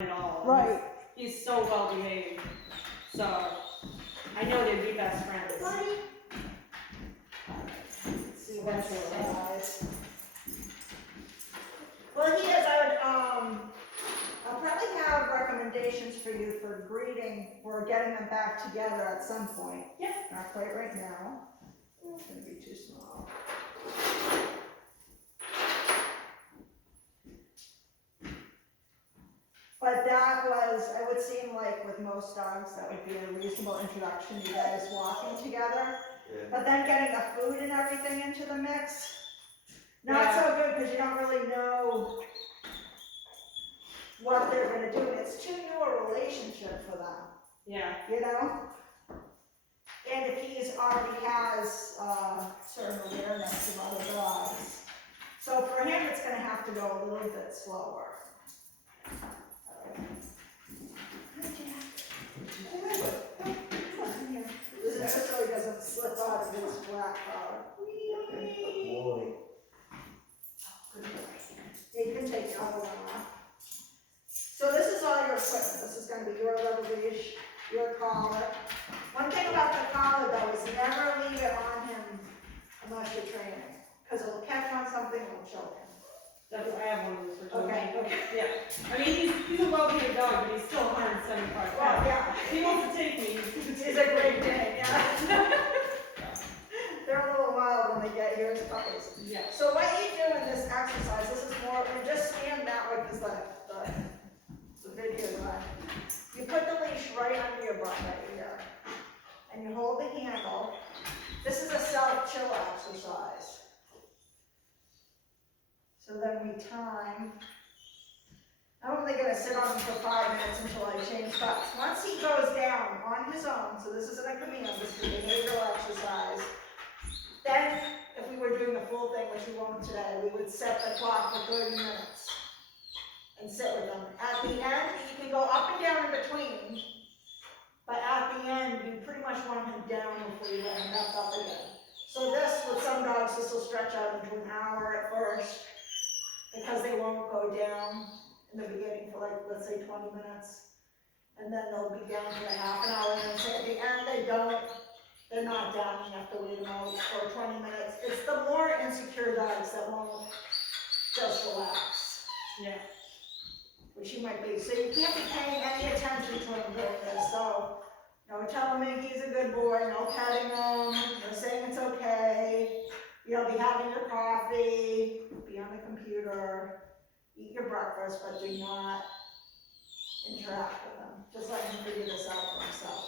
at all. Right. He's so well behaved. So I know they'd be best friends. Let's see what size. Well, he is, I'll probably have recommendations for you for breeding, or getting them back together at some point. Yep. Not quite right now. It's gonna be too small. But that was, it would seem like with most dogs, that would be a reasonable introduction, you guys walking together. Yeah. But then getting the food and everything into the mix, not so good, because you don't really know what they're gonna do. It's too new a relationship for them, Yeah. you know? And if he's already has, certain awareness of other dogs. So for him, it's gonna have to go a little bit slower. This so he doesn't slip out of his black collar. Boy. You can take the other one off. So this is all your equipment. This is gonna be your leather leash, your collar. One thing about the collar though is never leave it on him unless you're training, because it'll catch on something and it'll choke him. That's, I have one of those for Toby. Okay. Yeah. I mean, he's a well-behaved dog, but he's still 175 pounds. Well, yeah. If he wants to take me, He's a great day, yeah. They're a little wild when they get here as puppies. Yeah. So what you do in this exercise, this is more, and just stand that way because the video is on. You put the leash right under your butt right here. And you hold the handle. This is a self-chill exercise. So then we time. I'm only gonna sit on him for 5 minutes until I change spots. Once he goes down on his own, so this isn't a command, this is a behavioral exercise. Then, if we were doing the full thing, which we won't today, we would set the clock for 30 minutes and sit with them. At the end, you can go up and down in between, but at the end, you pretty much want him down before you let him back up again. So this, with some dogs, this will stretch out into an hour at first, because they won't go down in the beginning for like, let's say 20 minutes. And then they'll be down for a half an hour, and so at the end, they're not down, you have to wait them out for 20 minutes. It's the more insecure dogs that won't just relax, Yeah. which you might be. So you can't be paying any attention to him during this. So, no telling him he's a good boy, no petting him, no saying it's okay. You'll be having your coffee, be on the computer, eat your breakfast, but do not interact with him. Just let him figure this out for himself.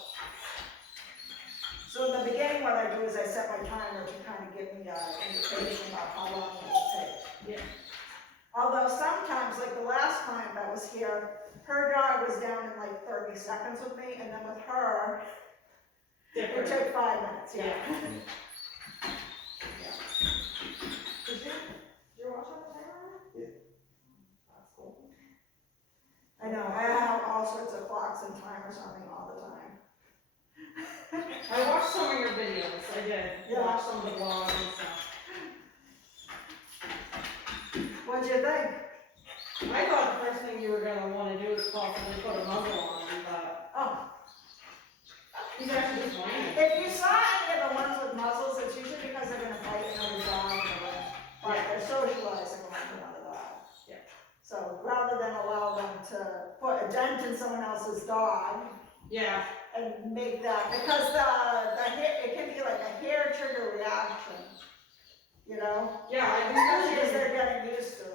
So in the beginning, what I do is I set my timer to kind of give me an indication about how long it will take. Yeah. Although sometimes, like the last client that was here, her dog was down in like 30 seconds with me, and then with her, it Different. took 5 minutes, yeah. Yeah. Did you watch on the timer? Yeah. That's cool. I know, I have all sorts of clocks and timers on me all the time. I watched some of your videos. I did. Yeah. Watch some of the vlogs and stuff. What'd you think? I thought the first thing you were gonna want to do is possibly put a muzzle on him, but Oh, he's actually just whining. if you saw any of the ones with muzzles, it's usually because they're gonna fight another dog or like they're socializing with another dog. Yeah. So rather than allow them to put a dent in someone else's dog Yeah. and make that, because it can be like a hair trigger reaction, you know? Yeah. Especially as they're getting used to it.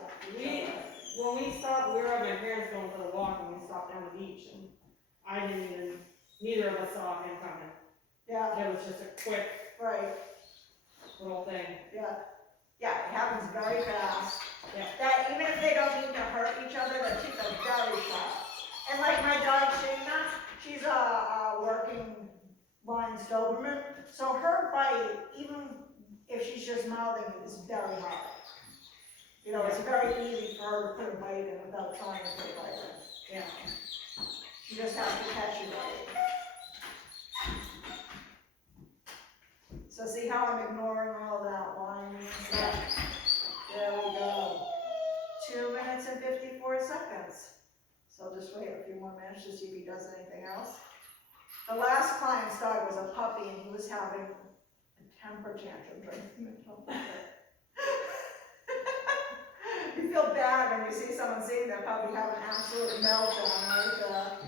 When we stopped, we were at my parents going for the walk, and we stopped down the beach, and I didn't even. Neither of us saw him coming. Yeah, It was just a quick right, little thing. yeah. Yeah, it happens very fast. Yeah. That even if they don't mean to hurt each other, their teeth are very sharp. And like my dog Shayna, she's a working line Doberman, so her bite, even if she's just mouthing it, is very hard. You know, it's very easy for her to put a bite in without trying to put a bite in. Yeah. You just have to catch your bite. So see how I'm ignoring all that whining and stuff? There we go. 2 minutes and 54 seconds. So just wait a few more minutes to see if he does anything else. The last client's dog was a puppy and he was having a temper tantrum during the middle of it. You feel bad when you see someone seeing their puppy have an absolute meltdown like that.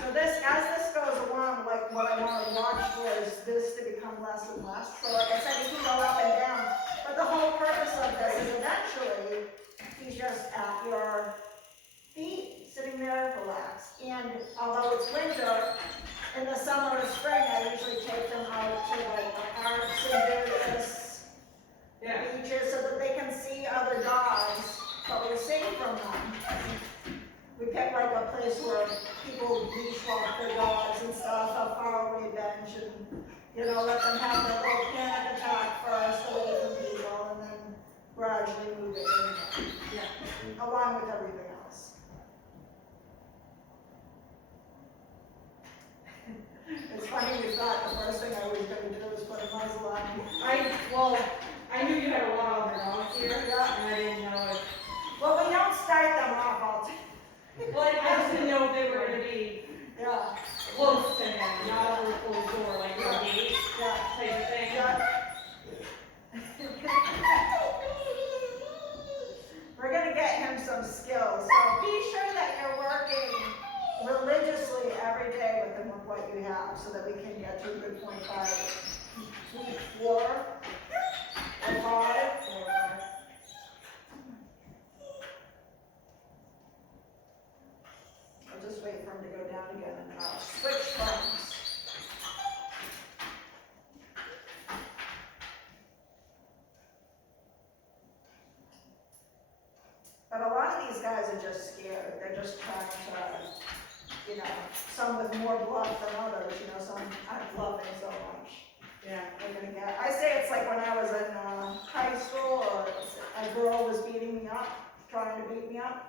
So this, as this goes along, like what I want to watch for is this to become less and less. So like I said, he can go up and down, but the whole purpose of this is eventually he's just at your feet, sitting there relaxed. And although it's winter, in the summer or spring, I usually take them out to like the parks and various Yeah. beaches so that they can see other dogs, but we're safe from them. We pick like a place where people leash walk their dogs and stuff, a faraway bench, and, you know, let them have their little panic attack first, away from people, and then gradually move it in, Yeah. along with everything else. It's funny, we thought the first thing I was gonna do was put a muzzle on him. I knew you had a lot of other dogs here, Yeah. and I didn't know if, Well, we don't start them off all well, I just didn't know if they were gonna be yeah, close to him, not over a closed door, like a gate yeah, type of thing. yeah. We're gonna get him some skills, so be sure that you're working religiously every day with him with what you have, so that we can get to a good point by week 4 or 5. I'll just wait for him to go down again and then I'll switch friends. But a lot of these guys are just scared. They're just trying to, you know, some with more bluff than others, you know, some aren't bluffing so much. Yeah. They're gonna get, I say it's like when I was in high school, or a girl was beating me up, trying to beat me up.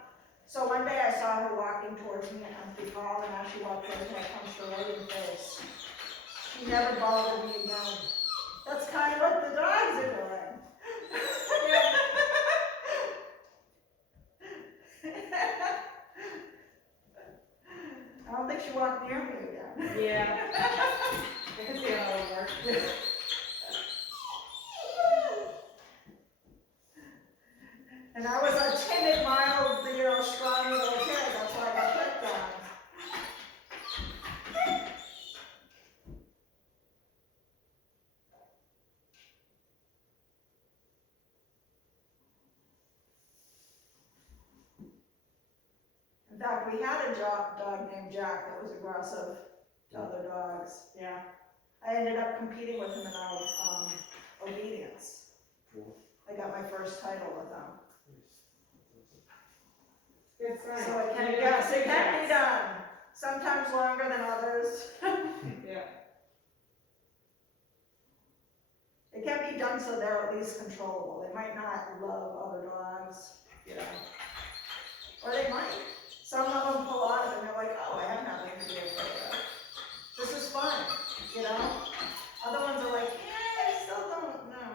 So one day I saw her walking towards me, an empty car, and as she walked towards me, I punched her right in the face. She never bothered me again. That's kind of what the dogs are doing. I don't think she walked near me again. Yeah. I can see how it works. And I was a timid, mild, you know, strong little kid, that's why I got picked on. In fact, we had a dog named Jack that was aggressive to other dogs. Yeah. I ended up competing with him in our obedience. Cool. I got my first title with him. Good sign. So it can, You yes, know, it can be done. Sometimes longer than others. Yeah. It can be done so they're at least controllable. They might not love other dogs, you know. Or they might. Some of them pull out and they're like, oh, I have nothing to be afraid of. This is fun, you know. Other ones are like, yeah, I still don't know.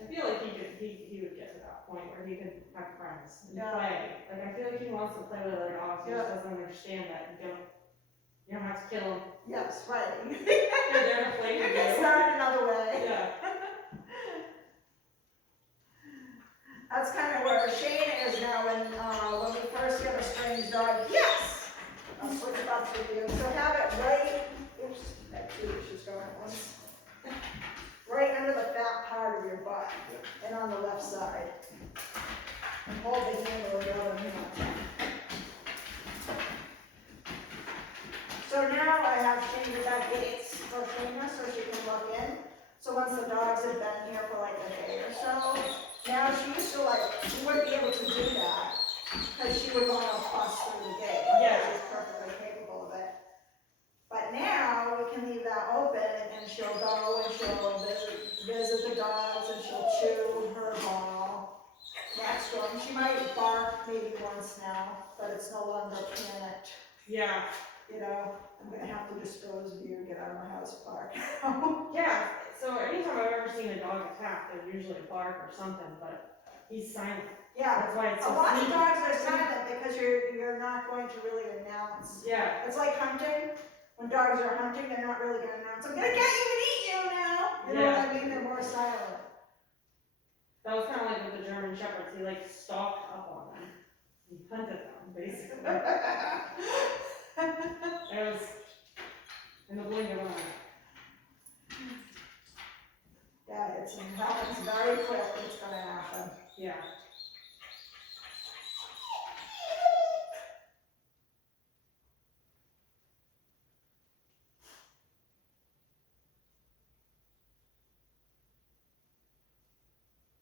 I feel like he would get to that point where he could have friends and Yeah. play. Like, I feel like he wants to play with other dogs, he just Yeah. doesn't understand that you don't have to kill him. Yes, right. They're there to play You with can you. start another way. Yeah. That's kind of where Shane is now when we first get a strange dog. Yes! I'll switch it up for you. So have it right, oops, that too, she's going at once. Right under the fat part of your butt and on the left side. And hold the handle of the other hand. So now I have Shane with that gates for Shayna so she can look in. So once the dogs have been here for like a day or so, now she used to she wouldn't be able to do that because she would want to bust through the gate. Yeah. She's perfectly capable of it. But now we can leave that open and she'll go and she'll visit the dogs and she'll chew her ball next to them. She might bark maybe once now, but it's no longer panicked. Yeah. You know, I'm gonna have to dispose of you, get out of my house, park. Yeah. So anytime I've ever seen a dog attack, they usually bark or something, but he's silent. Yeah, That's why it's a so lot of sneaky. dogs are silent because you're not going to really announce. Yeah, It's like hunting. When dogs are hunting, they're not really gonna announce, I'm gonna get you and eat you now. You know what I mean? They're more silent. that was kind of like with the German Shepherds. He like stalked up on them. He hunted them, basically. It was in the blink of an eye. Yeah, it happens very quick, it's gonna happen. Yeah.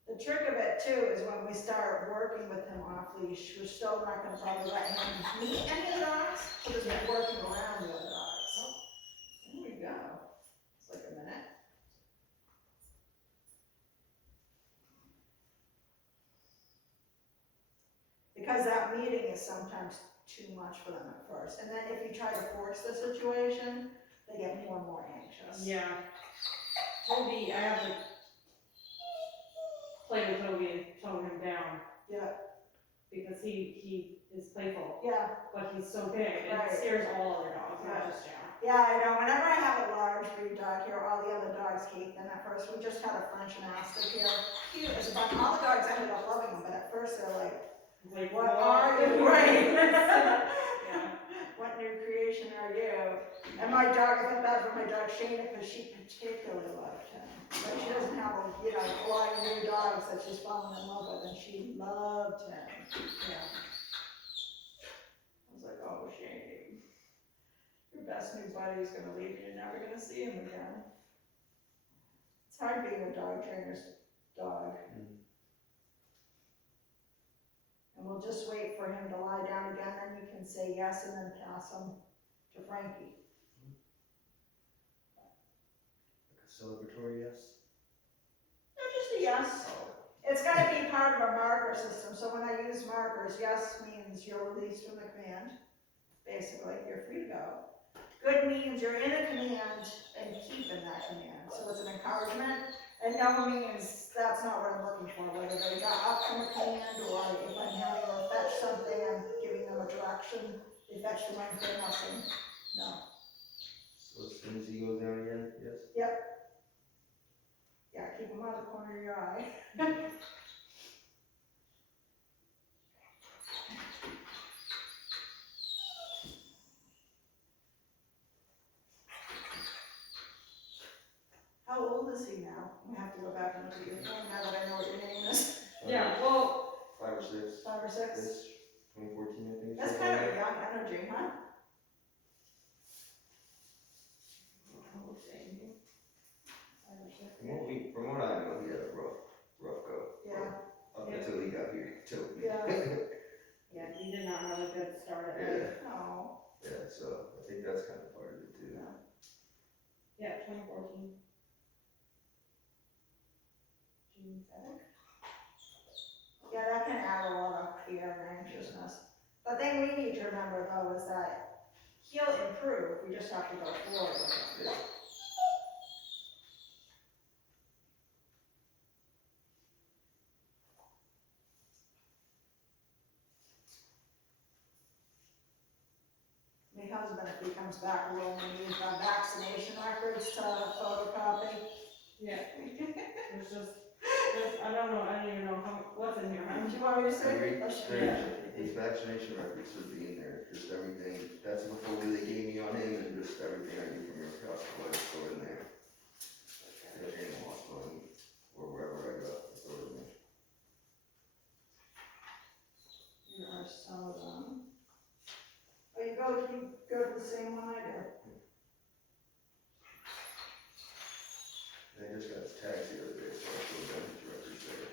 The trick of it too is when we start working with him off leash, we're still not gonna probably let him meet any of the dogs, because we're working around the other dogs. There we go. It's like a minute. Because that meeting is sometimes too much for them at first, and then if you try to force the situation, they get more and more anxious. Yeah. Toby, I have to play with Toby and tone him down Yeah, because he is playful, yeah, but he's so big, it Right. scares all other dogs, Yeah. not just Jack. yeah, I know, whenever I have a large breed dog here, all the other dogs hate them at first. We just had a French Mastiff here, cute as a bunch, all the dogs ended up loving them, but at first they're like, Like, what are you, right? Yeah. What new creation are you? And my dog, I felt bad for my dog Shayna, because she particularly loved him. Like, she doesn't have a lot of new dogs that she's fallen in love with, and she loved him. Yeah. I was like, oh, Shane, your best new buddy is gonna leave you, you're never gonna see him again. It's hard being a dog trainer's dog. And we'll just wait for him to lie down again, and you can say yes, and then pass him to Frankie. Like a celebratory yes? No, just a yes. It's gotta be part of a marker system, so when I use markers, yes means you're released from the command. Basically, you're free to go. Good means you're in a command and keep in that command, so it's an encouragement. And no means that's not what I'm looking for, whether they got up from a command, or if I'm having them fetch something, I'm giving them a direction, they fetch the right thing, nothing, no. So as soon as he goes down again, yes? Yeah, keep them out of the corner of your eye. How old is he now? We have to go back and look at your phone now that I know what your name is. Yeah, well, 5 or 6. 5 or 6? This 2014, I think. That's something kind of like a young energy, huh? oh, dang. 5 or 6. that. From what I know, he had a rough go. Yeah. Up until he got here, too. Yeah. Yeah, he did not have a good start at Yeah. life. Oh. Yeah, so I think that's kind of part of it too. Yeah, 2014. June 7th. Yeah, that can add a lot of fear and anxiousness. The thing we need to remember though is that he'll improve, we just have to go forward with him. Yeah. My husband, if he comes back, will only need vaccination records to photocopy. Yeah. It's just, I don't know, I don't even know what's in here, Do huh? you want me to say? His vaccination records should be in there, just everything, that's the folder they gave me on him, and just everything I get from your hospital, I just throw it in there. At the animal hospital, or wherever I go, I throw it in there. Here are some of them. Oh, you go to the same one I do. And I just got his tags the other day, so I put down his records there.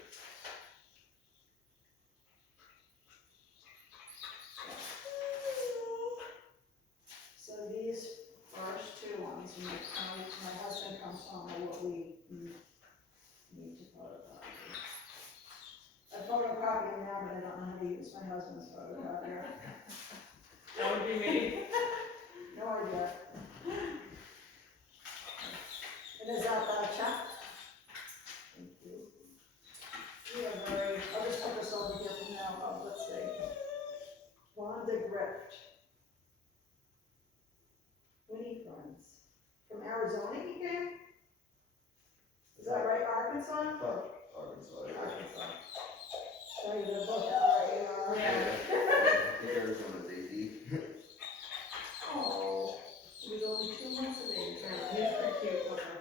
So these first two ones, my husband Arkansas? Arkansas, yeah. Arkansas. So you're both at RAR. Yeah. I think Arizona's AD. Oh, he was only 2 months of age. He's pretty cute, looker.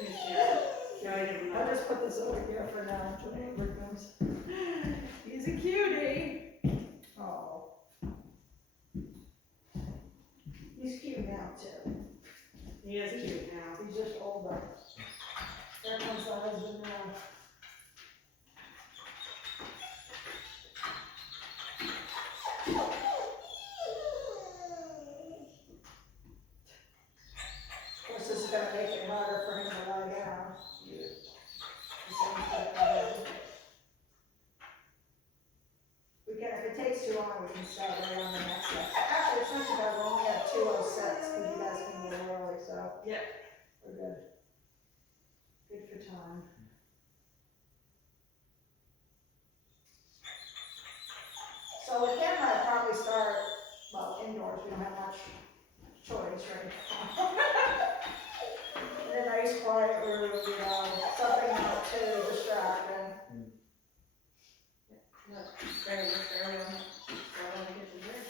He's cute. Gotta give him I'll that. just put this over here for now until neighbor comes. He's a cutie. Oh. He's cute now too. He is cute now. He's just older. There comes the husband now. Of course, this is gonna make it harder for him to lie down. Yeah. The same thing, we can, if it takes too long, we can start right on the next step. Actually, it's not too bad, we only have 2:06, because you guys can get early, so. Yeah. We're good. Good for time. So we can probably start, well, indoors, we don't have much choice right now. In a nice quiet room, you know, something not too distracting. Very on the kitchen there.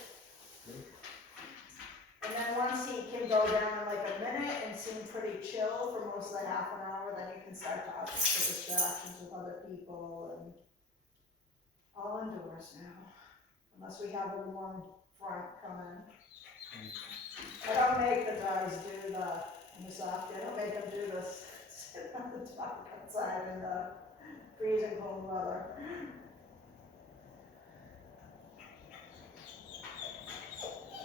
And then once he can go down in like a minute and seem pretty chill for most of the half an hour, then you can start to up the distractions with other people and all indoors now. Unless we have a warm front come in. I don't make the guys do in the soft, I don't make them do this, sit on the dock outside in the freezing cold weather.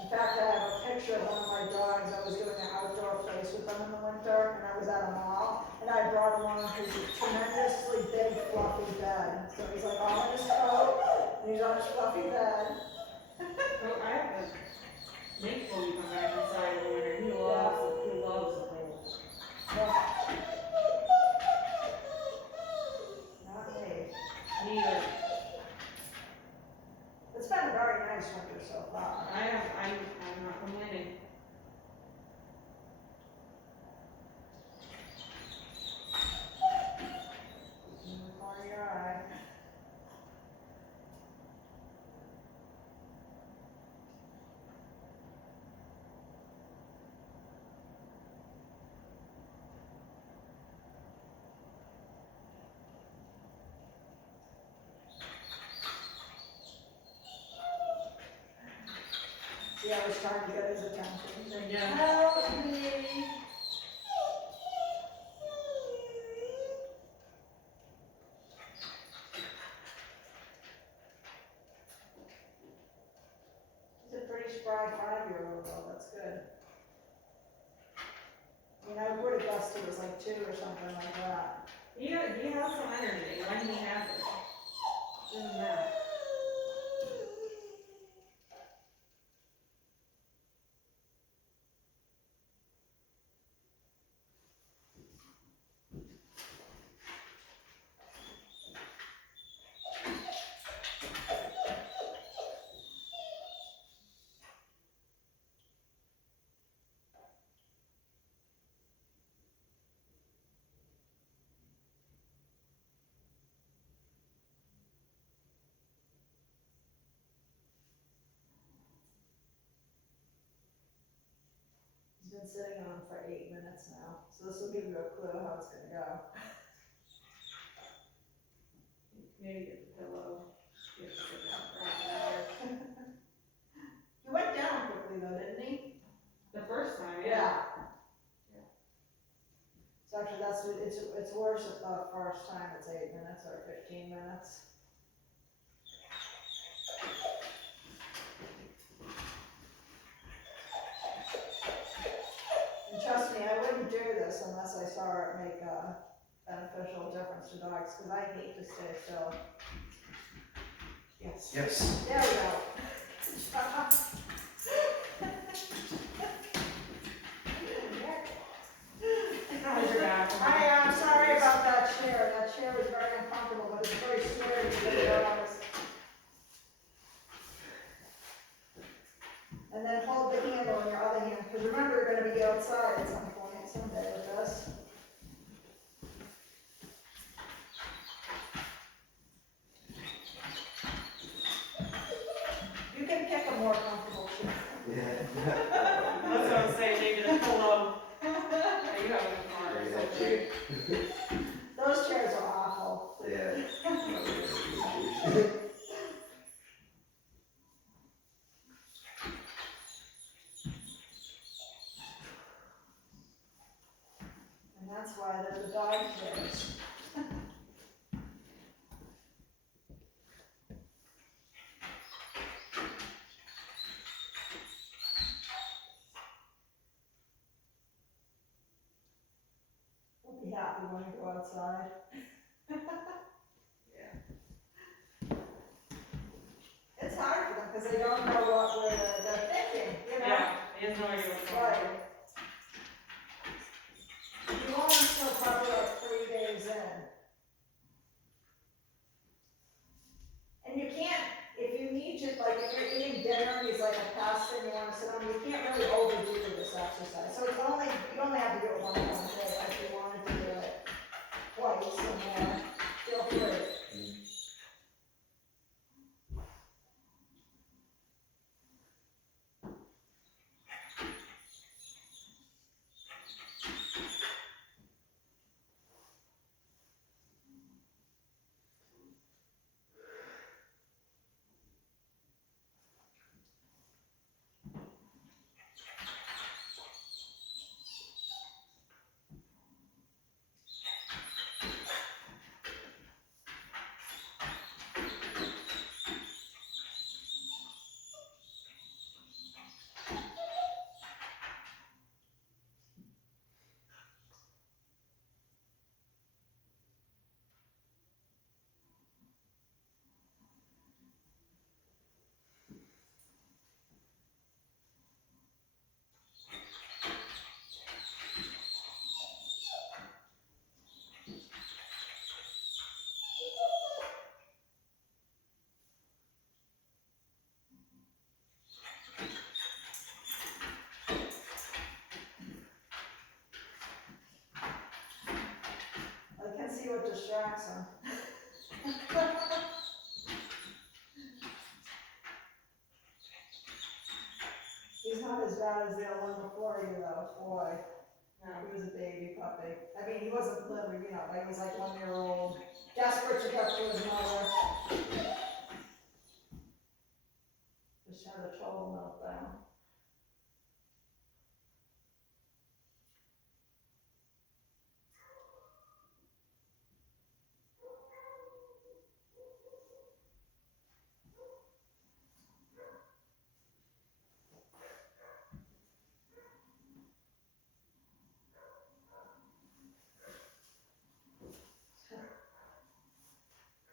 In fact, I have a picture of one of my dogs. I was doing an outdoor place with them in the winter, and I was at a mall, and I brought along his tremendously big fluffy bed. So he's like all in his coat, and he's on his fluffy bed. Oh, I have to make Chloe come back inside in the winter. He loves the cold. Yeah. Not me. Neither. It's been a very nice winter so far. I'm not complaining. In the corner of your eye. See, I was trying to get his attention. He's like, Yeah. help me. He's a pretty spry 5-year-old though, that's good. I mean, I would have guessed he was like 2 or something like that. He has some energy when he has it. Isn't that? He's been sitting on for 8 minutes now, so this will give you a clue how it's gonna go. Maybe get the pillow. Get to sit down for half an hour. He went down quickly though, didn't he? The first time, yeah. So actually, it's worse if the first time it's 8 minutes or 15 minutes. And trust me, I wouldn't do this unless I saw it make a beneficial difference to dogs, because I hate to stay still. Yes. Yes. There we go. Good job. How's your back? I'm sorry about that chair. That chair was very uncomfortable, but it's very sturdy, to be honest. And then hold the handle in your other hand, because remember, you're gonna be outside at some point. someday with us. You can pick a more comfortable chair. Yeah. That's what I'm saying, maybe the pillow. Yeah, you have a good car or Maybe that something. chair. Those chairs are awful. Yeah. And that's why they're the dog chairs. We'll be happy when we go outside. Yeah. It's hard for them, because they don't know what they're thinking, you know? Yeah, he has no idea what's going on. Right. You want them still probably like 3 days in. And you can't, if you need to, like, if you're eating dinner and he's like a pasta and you wanna sit on, you can't really overdo this exercise. So it's only, you only have to do it one time a day, if you wanted to do it twice or more, feel free. I can see what distracts him. He's not as bad as the other one before you though, boy. No. He was a baby puppy. I mean, he wasn't little, you know, like he was like 1 year old, desperate to get to his mother. Just had a total meltdown.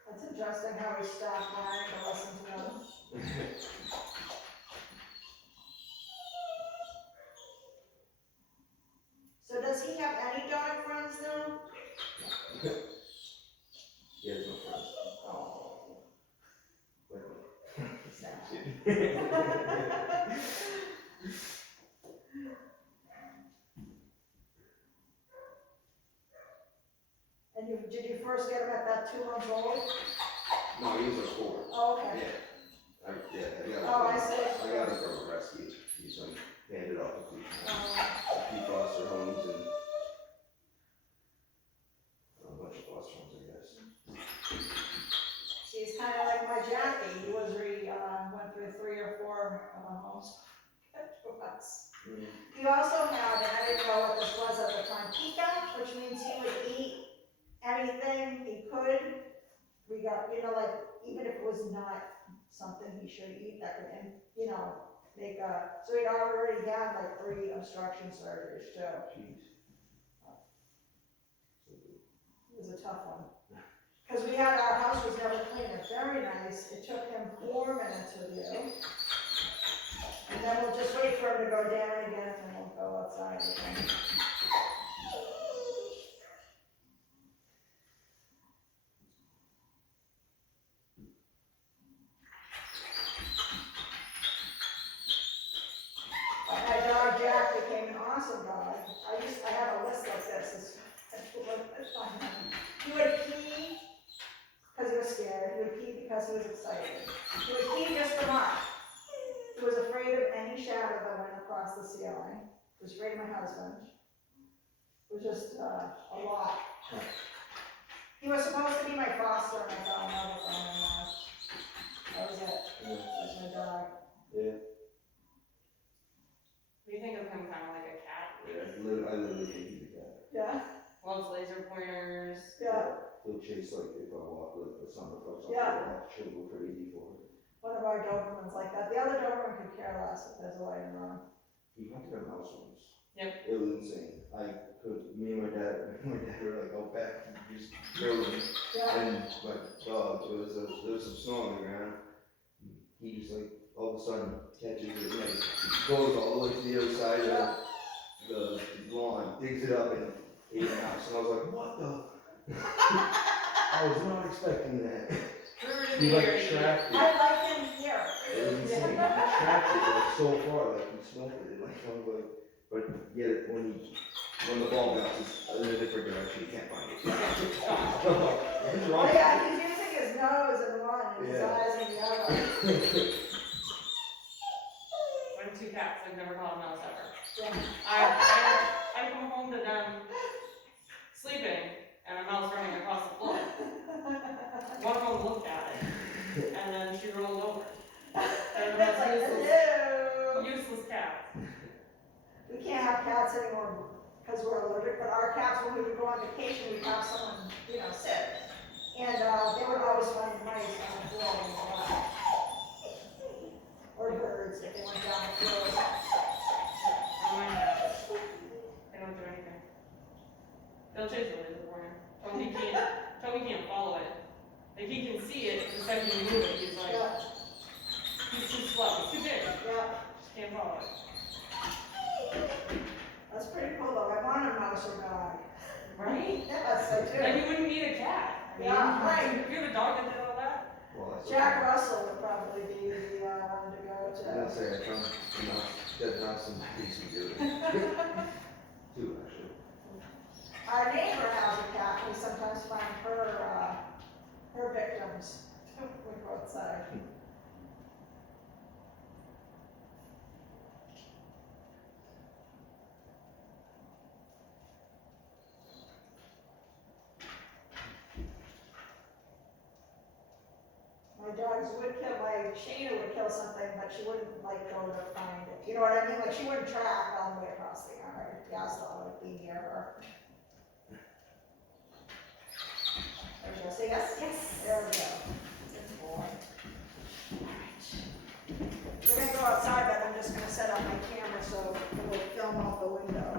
It's interesting how he stopped whining to listen to them. So does he have any dog friends now? He has no friends. Oh, But sad. And did you first get him at that 2 months old? no, he was like 4. Oh, okay. Yeah. I got him. Oh, I see. I got him from a rescue. He's handed off a few foster homes and a bunch of foster homes, I guess. See, he's kind of like my Jackie. He was went through 3 or 4 homes. To us. He also had, and I didn't know what this was at the time, pica, which means he would eat anything he could. We got, you know, like, even if it was not something he should eat, that could, you know, make so he'd already had like 3 obstruction surgeries too. Jeez. It was a tough one. Because our house was never clean, it's very nice. It took him 4 minutes with you. And then we'll just wait for him to go down again and we'll go outside again. My dog Jack became an awesome dog. I have a the ceiling, was sprayed my husband. It was just, a lot. He was supposed to be my foster, and I fell in love with him, and, that was it. Yeah. That was my dog. Yeah, We think of him kind of like a cat. I literally think he's a cat. Yeah, Loves laser pointers. yeah. He'll chase, like, if I walk, like, the summer clubs, Yeah. she'll go crazy for it. One of our Dobermans like that. The other Doberman could care less if there's a light in on. He hunted a mouse once. Yep. It was insane. Me and my dad were like out back, just drilling, Yeah, and my dog, there was some snow on the ground. He just like, all of a sudden catches it, and like, goes all the way to the other side yeah. of the lawn, digs it up and ate a mouse, and I was like, what the? I was not expecting that. Threw it in He the like air. tracked it. I like him here. It was insane. He tracked it like so far, like he smelled it, like I was like, but yet when the ball bounces in a different direction, you can't find it. What's Oh wrong? yeah, he's using his nose in one and his Yeah. eyes in the other. I have 2 cats, I've never caught a mouse ever. Yeah. I come home to them sleeping and a mouse running across the floor. One of them looked at it and then she rolled over. And It's like, that's hello. useless cat. We can't have cats anymore because we're allergic, but our cats, when we would go on vacation, we'd have someone, sit. And, they would always find mice on the floor when they go out. Or birds if they went down the floor. Oh my god. They don't do anything. They'll chase the laser pointer. Toby can't follow it. Like he can see it, the second you move it, he's like, Yeah, he's too slow, he's too big. yeah. Just can't follow it. That's pretty cool though. I want a mouse or dog. Right? Yes, I do. Like you wouldn't need a cat. I mean, Yeah, right. If you have a dog that did all that, Well, that's Jack okay. Russell would probably be the one to go I was gonna to. say, I found dead mouse in decent good. 2 actually. Our neighbor has a cat. We sometimes find her victims. We go outside. My dogs would kill, my Shayna would kill something, but she wouldn't like go to find it. You know what I mean? Like she wouldn't track all the way across the yard. Gaston would be near her. There we go. Say yes? Yes. There we go. Good boy. Alright. We're gonna go outside, but I'm just gonna set up my camera so it will film out the window.